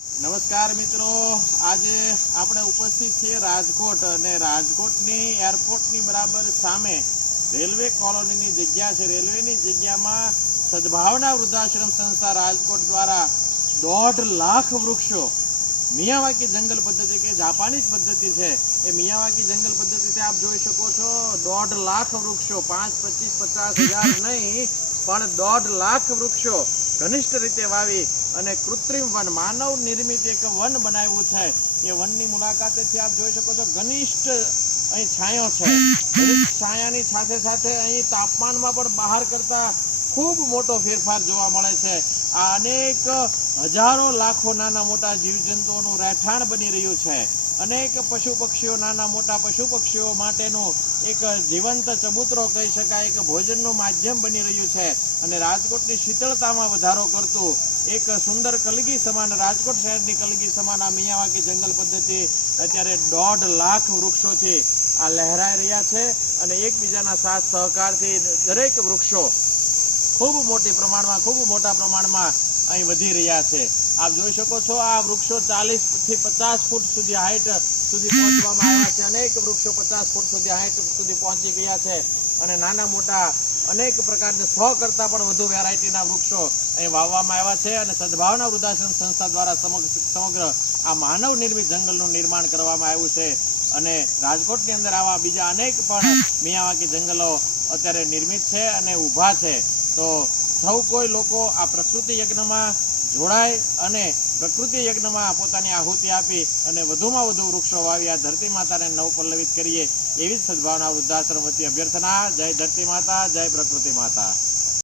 નમસ્કાર મિત્રો. આજે આપણે ઉપસ્થિત છીએ રાજકોટ અને રાજકોટની એરપોર્ટની બરાબર સામે રેલવે કોલોનીની જગ્યા છે. રેલવેની જગ્યામાં સદભાવના વૃદ્ધાશ્રમ સંસ્થા રાજકોટ દ્વારા દોઢ લાખ વૃક્ષો મિયાવાકી જંગલ પદ્ધતિ કે જાપાનીઝ પદ્ધતિ છે. એ મિયાવાકી જંગલ પદ્ધતિથી આપ જોઈ શકો છો. દોઢ લાખ વૃક્ષો, પાંચ, પચીસ, પચાસ હજાર નહીં, પણ દોઢ લાખ વૃક્ષો ઘનિષ્ઠ રીતે વાવી અને કૃત્રિમ વન, માનવ નિર્મિત એક વન બનાવ્યું છે. એ વનની મુલાકાતેથી આપ જોઈ શકો છો, ઘનિષ્ઠ અહીં છાંયો છે. છાયાની સાથે સાથે અહીં તાપમાનમાં પણ બહાર કરતા ખૂબ મોટો ફેરફાર જોવા મળે છે. આ અનેક હજારો લાખો નાના મોટા જીવજંતુઓનું રહેઠાણ બની રહ્યું છે. અનેક પશુ પક્ષીઓ, નાના મોટા પશુ પક્ષીઓ માટેનું એક જીવંત ચબૂતરો કહી શકાય, એક ભોજનનું માધ્યમ બની રહ્યું છે. અને રાજકોટની શીતળતામાં વધારો કરતું એક સુંદર કલગી સમાન, રાજકોટ શહેરની કલગી સમાન, આ મિયાવાકી જંગલ પદ્ધતિ અત્યારે દોઢ લાખ વૃક્ષોથી આ લહેરાઈ રહ્યા છે. અને એકબીજાના સાથ સહકારથી દરેક વૃક્ષો ખૂબ મોટી પ્રમાણમાં, ખૂબ મોટા પ્રમાણમાં અહીં વધી રહ્યા છે. આપ જોઈ શકો છો, આ વૃક્ષો ચાલીસથી પચાસ ફૂટ સુધી હાઈટ સુધી પહોંચવામાં આવ્યા છે. અનેક વૃક્ષો પચાસ ફૂટ સુધી હાઈટ સુધી પહોંચી ગયા છે. અને નાના મોટા અનેક પ્રકારના સો કરતાં પણ વધુ વેરાયટીના વૃક્ષો અહીં વાવવામાં આવ્યા છે અને સદભાવના વૃદ્ધાશ્રમ સંસ્થા દ્વારા સમગ્ર આ માનવ નિર્મિત જંગલનું નિર્માણ કરવામાં આવ્યું છે. અને રાજકોટની અંદર આવા બીજા અનેક પણ મિયાવાકી જંગલો અત્યારે નિર્મિત છે અને ઊભા છે. તો સૌ કોઈ લોકો આ પ્રકૃતિ યજ્ઞમાં જોડાય અને પ્રકૃતિ યજ્ઞમાં પોતાની આહુતિ આપી અને વધુમાં વધુ વૃક્ષો વાવી આ ધરતી માતાને નવપલ્લવિત કરીએ એવી જ સદભાવના વૃદ્ધાશ્રમ વતી અભ્યર્થના. જય ધરતી માતા, જય પ્રકૃતિ માતા.